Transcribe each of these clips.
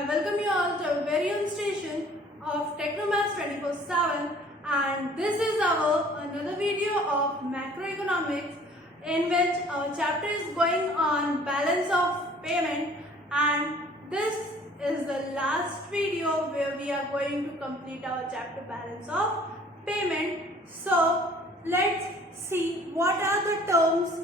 I welcome you all to our very own station of Technomaths 24/7, and this is our another video of macroeconomics in which our chapter is going on balance of payment, and this is the last video where we are going to complete our chapter balance of payment. So let's see what are the terms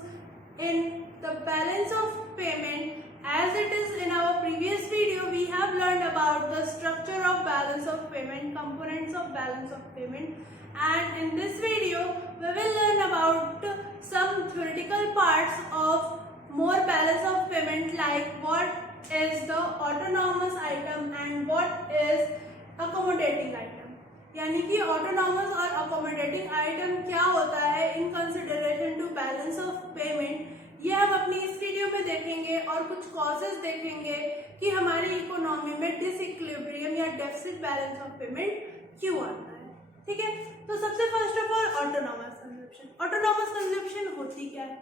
in the balance of payment. As it is in our previous video, we have learned about the structure of balance of payment, components of balance of payment, and in this video we will learn about some theoretical parts of more balance of payment, like what is the autonomous item and what is accommodating item. यानी कि autonomous और accommodating item क्या होता है in consideration to balance of payment, ये हम अपनी इस वीडियो में देखेंगे और कुछ कॉजेस देखेंगे कि हमारी इकोनॉमी में डिसइक्विलिब्रियम या डेफिसिट बैलेंस ऑफ पेमेंट क्यों आता है। ठीक है, तो सबसे first of all autonomous consumption. Autonomous consumption होती क्या है?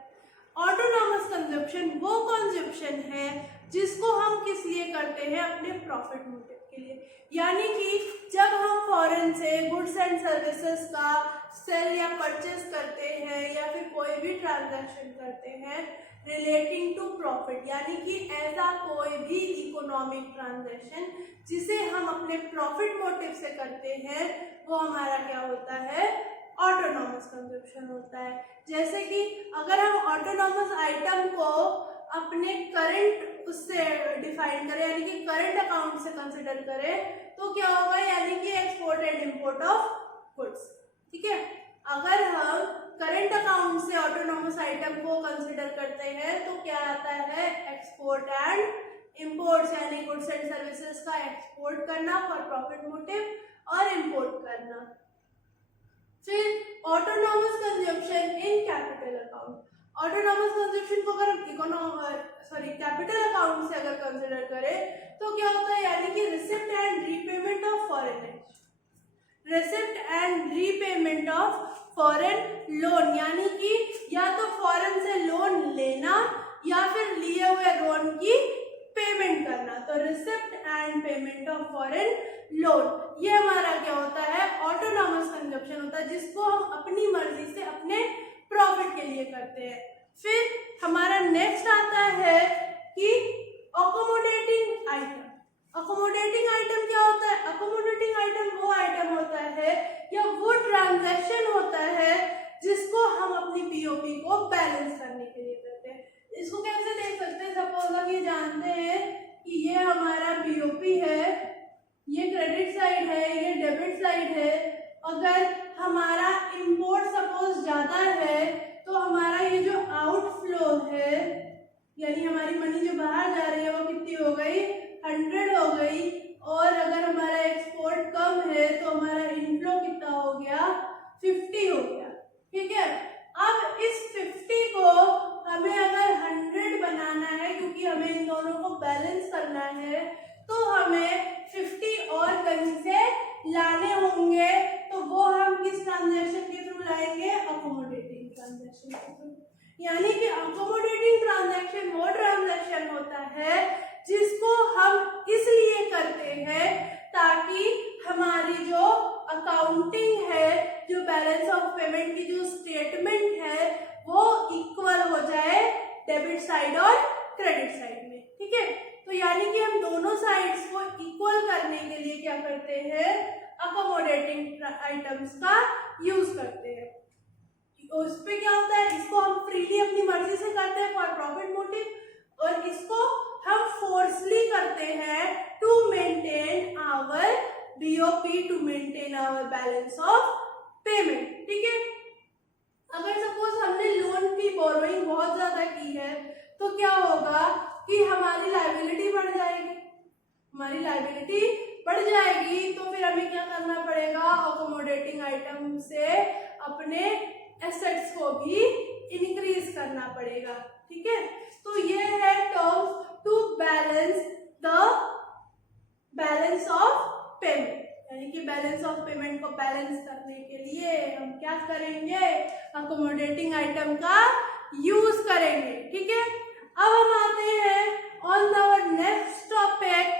ऑटोनॉमस कंजप्शन वो कंजप्शन है जिसको हम किस लिए करते हैं? अपने प्रॉफिट मोटिव के लिए। यानी कि जब हम फॉरेन से गुड्स एंड सर्विसेज का सेल या परचेस करते हैं या फिर कोई भी ट्रांजैक्शन करते हैं रिलेटिंग टू प्रॉफिट, यानी कि ऐसा कोई भी इकोनॉमिक ट्रांजैक्शन जिसे हम अपने प्रॉफिट मोटिव से करते हैं, वो हमारा क्या होता है? ऑटोनॉमस कंजप्शन होता है। जैसे कि अगर हम ऑटोनॉमस आइटम को अपने करंट उससे डिफाइन करें, यानी कि करंट अकाउंट से कंसिडर करें, तो क्या होगा? यानी कि export and import of goods. ठीक है, अगर हम करंट अकाउंट से ऑटोनॉमस आइटम को कंसिडर करते हैं तो क्या आता है? एक्सपोर्ट एंड इंपोर्ट, यानी गुड्स एंड सर्विसेज का एक्सपोर्ट करना फॉर प्रॉफिट मोटिव और इंपोर्ट करना। फिर autonomous consumption in capital account. Autonomous consumption को अगर कैपिटल अकाउंट से अगर कंसिडर करें तो क्या होता है? यानी कि receipt and repayment of foreign exchange, receipt and repayment of foreign loan, यानी कि या तो फॉरेन से लोन लेना या फिर लिए हुए लोन की पेमेंट करना। तो receipt and payment of foreign loan, ये हमारा क्या होता है? ऑटोनॉमस कंजप्शन होता है, जिसको हम अपनी मर्जी से अपने प्रॉफिट के लिए करते हैं। फिर हमारा नेक्स्ट आता है कि अकोमोडेटिंग आइटम। अकोमोडेटिंग आइटम क्या होता है? अकोमोडेटिंग आइटम वो आइटम होता है या वो ट्रांजैक्शन होता है जिसको हम अपनी पीओपी को बैलेंस करने के लिए करते हैं। इसको कैसे देख सकते हैं? सपोज हम ये जानते हैं कि ये हमारा पीओपी है, ये क्रेडिट साइड है, ये डेबिट साइड है। अगर हमारा इंपोर्ट सपोज ज्यादा है तो हमारा ये जो आउटफ्लो है, यानी हमारी मनी जो बाहर जा रही है वो कितनी हो गई? 100 हो गई। और अगर हमारा एक्सपोर्ट कम है तो हमारा इनफ्लो कितना हो गया? 50 हो गया। ठीक है, अब इस 50 को हमें अगर 100 बनाना है, क्योंकि हमें इन दोनों को बैलेंस करना है, तो हमें 50 और कहीं से लाने होंगे। तो वो हम किस ट्रांजैक्शन के थ्रू लाएंगे? अकोमोडेटिंग ट्रांजैक्शन के थ्रू। यानी कि अकोमोडेटिंग ट्रांजैक्शन वो ट्रांजैक्शन होता है जिसको हम इसलिए करते हैं ताकि हमारी जो अकाउंटिंग है, जो बैलेंस ऑफ पेमेंट की जो स्टेटमेंट है, वो इक्वल हो जाए डेबिट साइड और क्रेडिट साइड में। ठीक है, तो यानी कि हम दोनों साइड्स को इक्वल करने के लिए क्या करते हैं? अकोमोडेटिंग आइटम्स का यूज करते हैं। उस पे क्या होता है? इसको हम फ्रीली अपनी मर्जी से करते हैं फॉर प्रॉफिट मोटिव, और इसको हम फोर्सली करते हैं to maintain our BOP, to maintain our balance of payment. ठीक है, अगर सपोज हमने लोन की बोरोइंग बहुत ज्यादा की है तो क्या होगा कि हमारी लायबिलिटी बढ़ जाएगी। हमारी लायबिलिटी बढ़ जाएगी तो फिर हमें क्या करना पड़ेगा? अकोमोडेटिंग आइटम से अपने एसेट्स को भी इंक्रीज करना पड़ेगा। ठीक है, तो ये है terms to balance the balance of payment, यानी कि बैलेंस ऑफ पेमेंट को बैलेंस करने के लिए हम क्या करेंगे? अकोमोडेटिंग आइटम का यूज करेंगे। ठीक है, अब हम आते हैं on our next topic,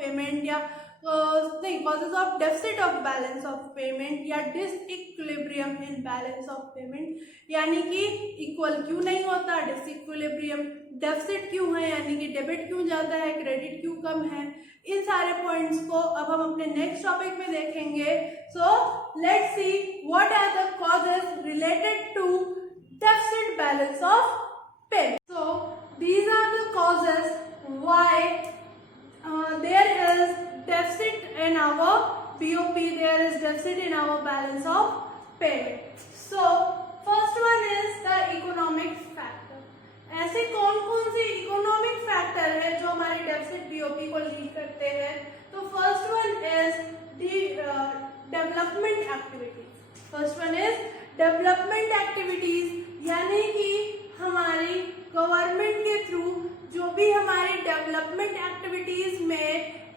payment या नहीं causes of deficit of balance of payment या disequilibrium in balance of payment, यानी कि इक्वल क्यों नहीं होता, डिसइक्विलिब्रियम, डेफिसिट क्यों है यानी कि डेबिट क्यों ज़्यादा है, क्रेडिट क्यों कम है। इन सारे पॉइंट्स को अब हम अपने नेक्स्ट टॉपिक में देखेंगे। So let's see what are the causes related to deficit balance of payment. So these are the causes why there is deficit in our BOP, there is deficit in our balance of payment. So first one is the economic factor. ऐसे कौन कौन से economic factor है जो हमारे deficit BOP को lead करते हैं? तो first one is development activities. First one is development activities, यानी कि हमारी गवर्नमेंट के थ्रू जो भी हमारी डेवलपमेंट एक्टिविटीज में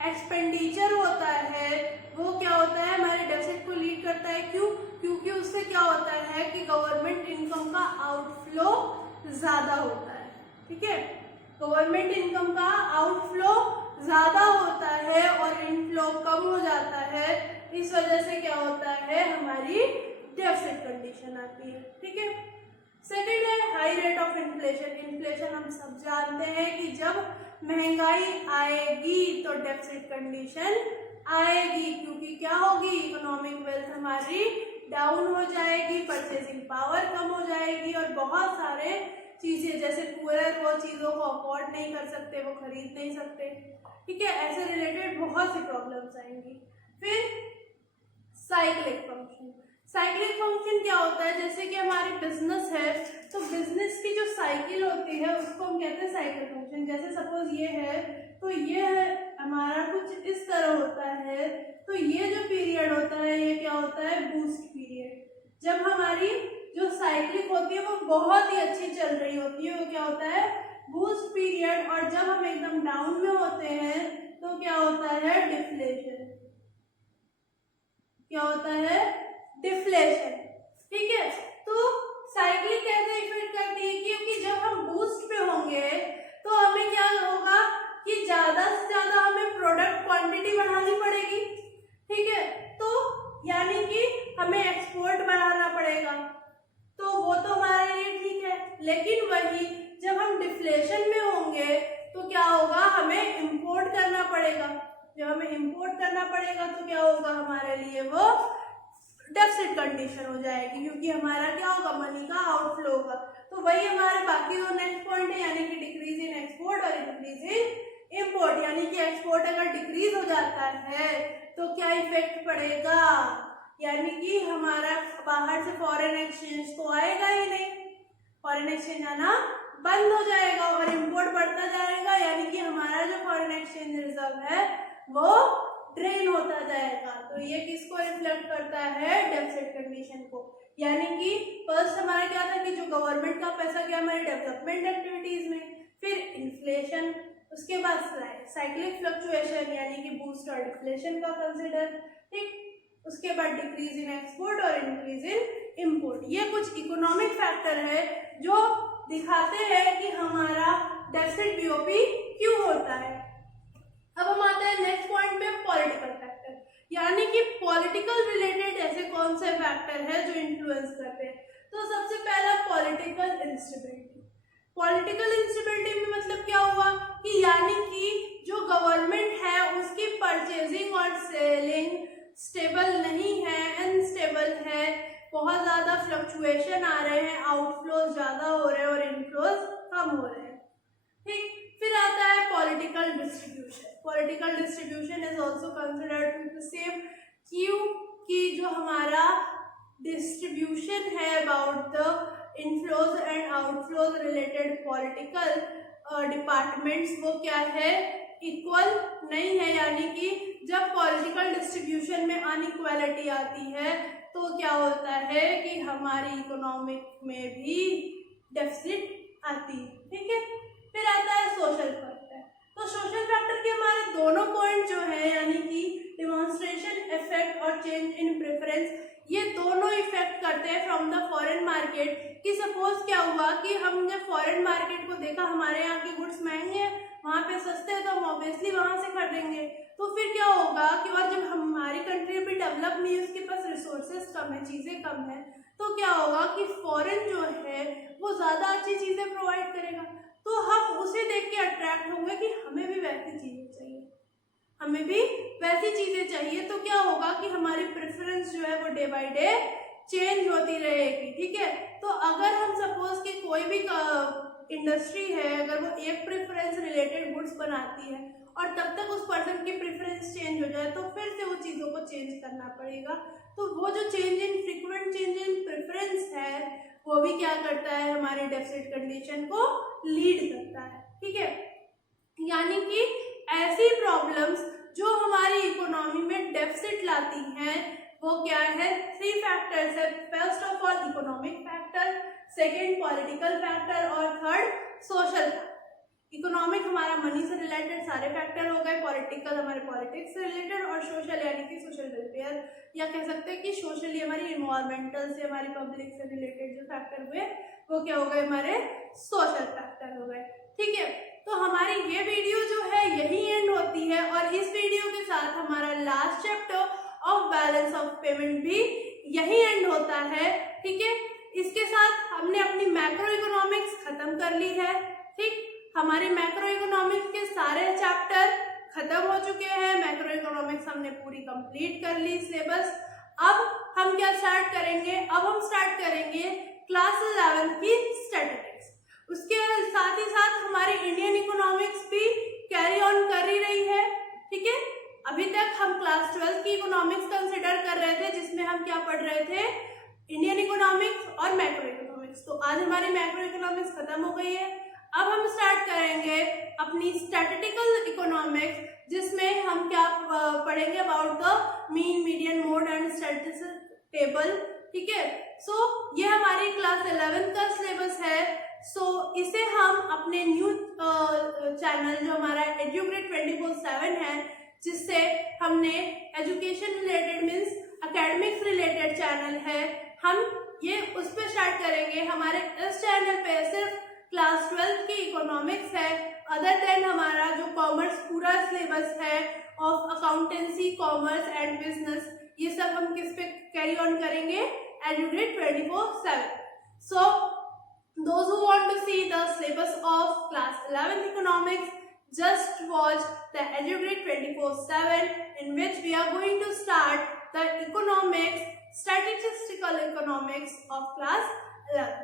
एक्सपेंडिचर होता है वो क्या होता है, हमारे डेफिसिट को लीड करता है। क्यों? क्योंकि उससे क्या होता है कि गवर्नमेंट इनकम का आउटफ्लो ज्यादा होता है। ठीक है, गवर्नमेंट इनकम का आउटफ्लो ज्यादा होता है और इनफ्लो कम हो जाता है। इस वजह से क्या होता है, हमारी डेफिसिट कंडीशन आती है। ठीक है, सेकेंड है high rate of inflation. Inflation हम सब जानते हैं कि जब महंगाई आएगी तो डेफिसिट कंडीशन आएगी, क्योंकि क्या होगी, इकोनॉमिक वेल्थ हमारी डाउन हो जाएगी, परचेजिंग पावर कम हो जाएगी और बहुत सारे चीजें जैसे पुअर वो चीजों को अफोर्ड नहीं कर सकते, वो खरीद नहीं सकते। ठीक है, ऐसे रिलेटेड बहुत सी प्रॉब्लम्स आएंगी। फिर साइक्लिक फंक्शन। साइक्लिक फंक्शन क्या होता है, जैसे कि हमारी बिजनेस है तो बिजनेस की जो साइकिल होती है उसको हम कहते हैं साइक्लिक फंक्शन। जैसे सपोज ये है तो ये हमारा कुछ इस तरह होता है, तो ये जो पीरियड होता है ये क्या होता है, बूस्ट पीरियड। जब हमारी जो साइक्लिक होती है वो बहुत ही अच्छी चल रही होती है, वो क्या होता है, बूस्ट पीरियड। और जब हम एकदम डाउन में होते हैं तो क्या होता है, डिफ्लेशन। क्या होता है, डिफ्लेशन। ठीक है, तो साइकिल कैसे इफेक्ट करती है, क्योंकि जब हम बूस्ट पे होंगे तो हमें क्या होगा कि ज्यादा से ज्यादा हमें प्रोडक्ट क्वांटिटी बढ़ानी पड़ेगी। ठीक है, तो यानी कि हमें एक्सपोर्ट बढ़ाना पड़ेगा, तो वो तो हमारे लिए ठीक है। लेकिन वही जब हम डिफ्लेशन में होंगे तो क्या होगा, हमें इंपोर्ट करना पड़ेगा। जब हमें इंपोर्ट करना पड़ेगा तो क्या होगा, हमारे लिए वो डेफिसिट कंडीशन हो जाएगी, क्योंकि हमारा क्या होगा, मनी का आउटफ्लो होगा। तो वही हमारे बाकी दो नेक्स्ट पॉइंट है, यानी कि डिक्रीज इन एक्सपोर्ट और इंक्रीज इन इंपोर्ट। यानी कि एक्सपोर्ट अगर डिक्रीज हो जाता है तो क्या इफेक्ट पड़ेगा, यानी कि हमारा बाहर से फॉरेन एक्सचेंज तो आएगा ही नहीं, फॉरेन एक्सचेंज आना बंद हो जाएगा और इंपोर्ट बढ़ता जाएगा, यानी कि हमारा जो फॉरेन एक्सचेंज रिजर्व है वो ड्रेन होता जाएगा। तो ये किसको रिफ्लेक्ट करता है, डेफिसिट कंडीशन को। यानी कि फर्स्ट हमारा क्या था कि जो गवर्नमेंट का पैसा गया हमारे डेवलपमेंट एक्टिविटीज में, फिर इन्फ्लेशन, उसके बाद साइक्लिक फ्लक्चुएशन यानी कि बूस्ट और डिफ्लेशन का कंसिडर, ठीक, उसके बाद डिक्रीज इन एक्सपोर्ट और इंक्रीज इन इंपोर्ट। ये कुछ इकोनॉमिक फैक्टर है जो दिखाते हैं कि हमारा डेफिसिट बीओपी क्यों होता है। अब हम आते हैं नेक्स्ट पॉइंट पे, पॉलिटिकल फैक्टर, यानी कि पॉलिटिकल रिलेटेड ऐसे कौन से फैक्टर है जो इन्फ्लुएंस करते हैं। तो सबसे पहला पॉलिटिकल इंस्टेबिलिटी। पॉलिटिकल इंस्टेबिलिटी में मतलब क्या हुआ कि यानी कि जो गवर्नमेंट है उसकी परचेजिंग और सेलिंग स्टेबल नहीं है, अनस्टेबल है, बहुत ज्यादा फ्लक्चुएशन आ रहे हैं, आउटफ्लोज ज्यादा हो रहे हैं और इनफ्लोज कम हो रहे हैं। ठीक, फिर आता है political distribution. Political distribution is also considered the same, क्यों कि जो हमारा डिस्ट्रीब्यूशन है about the inflows and outflows related political departments वो क्या है, इक्वल नहीं है। यानी कि जब पॉलिटिकल डिस्ट्रीब्यूशन में अनइक्वालिटी आती है तो क्या होता है कि हमारी इकोनॉमिक में भी डेफिसिट आती है। ठीक है, फिर आता है सोशल फैक्टर। तो सोशल फैक्टर के हमारे दोनों पॉइंट जो है यानी कि डिमॉन्स्ट्रेशन इफेक्ट और चेंज इन प्रेफरेंस, ये दोनों इफेक्ट करते हैं फ्रॉम द फॉरेन मार्केट। कि सपोज क्या हुआ कि हम जब फॉरेन मार्केट को देखा, हमारे यहाँ के गुड्स महंगे हैं, वहाँ पे सस्ते हैं तो हम ऑब्वियसली वहाँ से खरीदेंगे। तो तो फिर क्या होगा कि और जब हमारी कंट्री भी डेवलप नहीं है, उसके पास रिसोर्सेज कम है, चीज़ें कम है, तो क्या होगा कि फॉरेन जो है वो ज़्यादा अच्छी चीज़ें प्रोवाइड करेगा, तो हम उसे देख के अट्रैक्ट होंगे कि हमें भी वैसी चीज़ें चाहिए, हमें भी वैसी चीज़ें चाहिए। तो क्या होगा कि हमारी प्रेफरेंस जो है वो डे बाय डे चेंज होती रहेगी, ठीक है। तो अगर हम सपोज कि कोई भी इंडस्ट्री है, अगर वो एक प्रेफरेंस रिलेटेड गुड्स बनाती है और तब तक उस पर्सन की प्रेफरेंस चेंज हो जाए, तो फिर से वो चीज़ों को चेंज करना पड़ेगा। तो वो जो change in frequent change in preference है, वो भी क्या करता है, हमारे डेफिसिट कंडीशन को लीड करता है, ठीक है। यानी कि ऐसी प्रॉब्लम्स जो हमारी इकोनॉमी में डेफिसिट लाती हैं, वो क्या है, 3 फैक्टर्स है। First of all economic factor, second political factor और थर्ड सोशल फैक्टर। इकोनॉमिक हमारा मनी से रिलेटेड सारे फैक्टर हो गए, पॉलिटिकल हमारे पॉलिटिक्स से रिलेटेड, और सोशल यानी कि सोशल वेलफेयर, या कह सकते हैं कि सोशली हमारी इन्वायरमेंटल से, हमारी पब्लिक से रिलेटेड जो फैक्टर हुए वो क्या हो गए, हमारे सोशल फैक्टर हो गए, ठीक है। तो हमारी ये वीडियो जो है यही एंड होती है, और इस वीडियो के साथ हमारा last chapter of balance of payment भी यही एंड होता है, ठीक है। इसके साथ हमने अपनी मैक्रो इकोनॉमिक्स खत्म कर ली है, ठीक। हमारी मैक्रो इकोनॉमिक्स के सारे चैप्टर खत्म हो चुके हैं, मैक्रो इकोनॉमिक्स हमने पूरी कंप्लीट कर ली सिलेबस। अब हम क्या स्टार्ट करेंगे, अब हम स्टार्ट करेंगे क्लास 11 की स्टैटिस्टिक्स। उसके साथ ही साथ हमारी इंडियन इकोनॉमिक्स भी कैरी ऑन कर ही रही है, ठीक है। अभी तक हम क्लास 12 की इकोनॉमिक्स कंसिडर कर रहे थे, जिसमें हम क्या पढ़ रहे थे, इंडियन इकोनॉमिक्स और मैक्रो इकोनॉमिक्स। तो आज हमारी मैक्रो इकोनॉमिक्स खत्म हो गई है। अब हम स्टार्ट करेंगे अपनी स्टैटिस्टिकल इकोनॉमिक्स, जिसमें हम क्या पढ़ेंगे, about the mean, median, mode and statistic table, ठीक है। सो ये हमारी क्लास 11 का सिलेबस है। सो इसे हम अपने न्यू चैनल जो हमारा एजुग्रेड 24/7 है, जिससे हमने education related means academics related channel है, हम ये उस पर स्टार्ट करेंगे। हमारे इस चैनल पे सिर्फ क्लास 12 की इकोनॉमिक्स है, अदर देन हमारा जो कॉमर्स पूरा सिलेबस है of accountancy, commerce and business, ये सब हम किस पे कैरी ऑन करेंगे, एजुग्रेड 24/7। सो those who want to see the syllabus of class 11 economics, just watch the EduGrid 24/7, in which we are going to start the economics, statistical economics of class 11.